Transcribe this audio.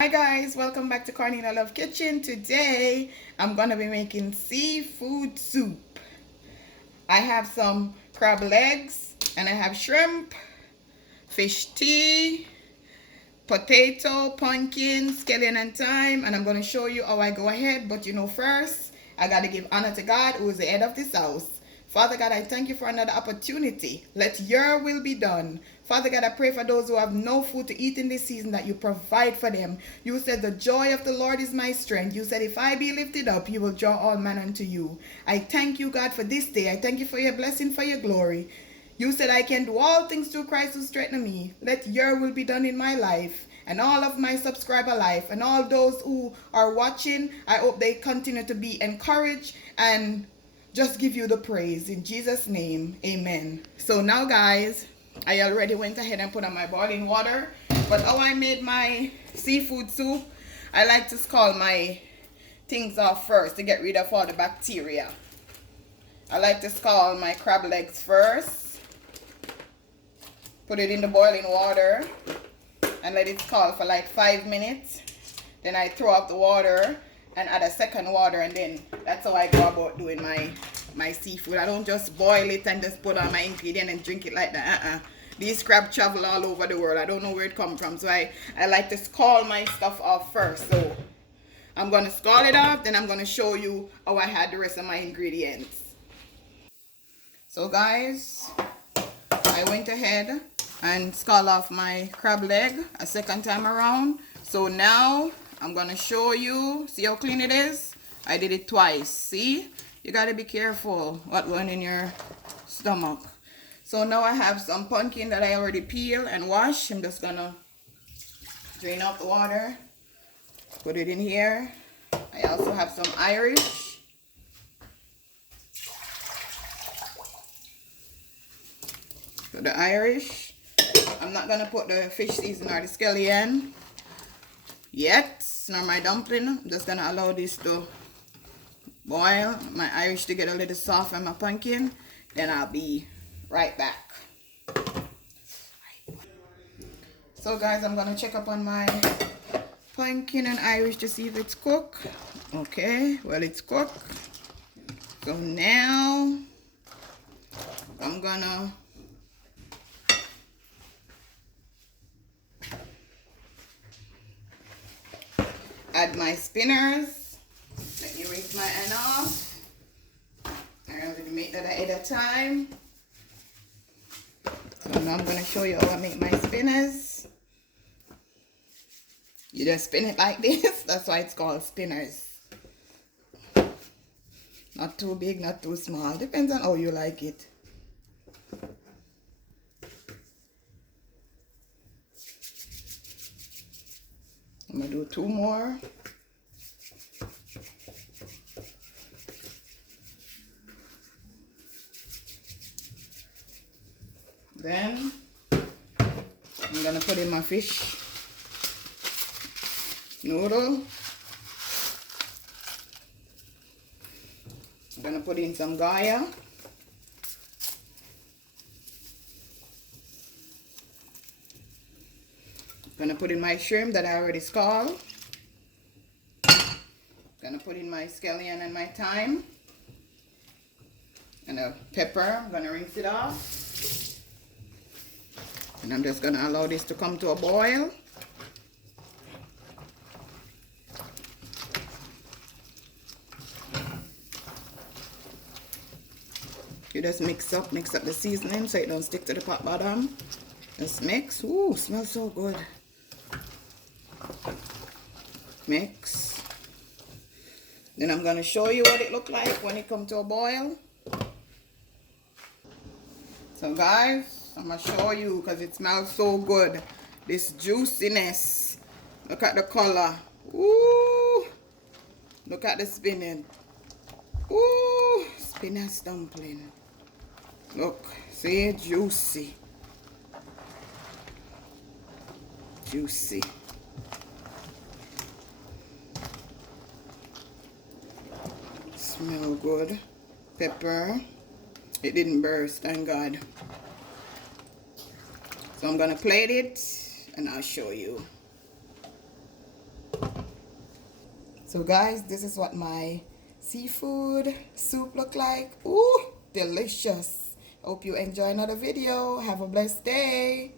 Hi guys, welcome back to Cornelialove Kitchen. Today I'm gonna be making seafood soup. I have some crab legs and I have shrimp, fish tea, potato, pumpkin, scallion and thyme, and I'm gonna show you how I go ahead. But first I gotta give honor to God, who is the head of this house. Father God, I thank you for another opportunity. Let your will be done. Father God, I pray for those who have no food to eat in this season, that you provide for them. You said the joy of the Lord is my strength. You said if I be lifted up, you will draw all men unto you. I thank you, God, for this day. I thank you for your blessing, for your glory. You said I can do all things through Christ who strengthens me. Let your will be done in my life and all of my subscriber life, and all those who are watching. I hope they continue to be encouraged and just give you the praise in Jesus' name. Amen. So now guys, I already went ahead and put on my boiling water. But how I made my seafood soup, I like to scald my things off first to get rid of all the bacteria. I like to scald my crab legs first, put it in the boiling water and let it scald for like 5 minutes. Then I throw up the water and add a second water, and then that's how I go about doing my seafood. I don't just boil it and just put on my ingredient and drink it like that. These crab travel all over the world. I don't know where it comes from, so I like to scald my stuff off first. So I'm gonna scald it off, then I'm gonna show you how I had the rest of my ingredients. So guys, I went ahead and scald off my crab leg a second time around. So now I'm gonna show you. See how clean it is? I did it twice. See, you gotta be careful what went in your stomach. So now I have some pumpkin that I already peeled and washed. I'm just gonna drain out the water, put it in here. I also have some Irish. So the Irish, I'm not gonna put the fish season or the scallion yet, nor my dumpling. I'm just gonna allow this to boil, my Irish to get a little soft, and my pumpkin. Then I'll be right back. So guys, I'm gonna check up on my pumpkin and Irish to see if it's cooked. Okay, well, it's cooked. So now I'm gonna add my spinners. Let me rinse my hand off. I already make that ahead of time. So now I'm going to show you how I make my spinners. You just spin it like this. That's why it's called spinners. Not too big, not too small. Depends on how you like it. I'm going to do 2 more. Then I'm going to put in my fish noodle. I'm going to put in some Goya. I'm going to put in my shrimp that I already scalded. I'm going to put in my scallion and my thyme. And a pepper. I'm going to rinse it off. And I'm just going to allow this to come to a boil. You just mix up the seasoning so it don't stick to the pot bottom. Just mix. Ooh, smells so good. Mix. Then I'm going to show you what it looks like when it comes to a boil. So guys, I'm going to show you because it smells so good. This juiciness. Look at the color. Ooh. Look at the spinning. Ooh. Spinach dumpling. Look. See? Juicy. Juicy. Smell good. Pepper. It didn't burst, thank God. So I'm gonna plate it and I'll show you. So guys, this is what my seafood soup look like. Ooh, delicious. Hope you enjoy another video. Have a blessed day.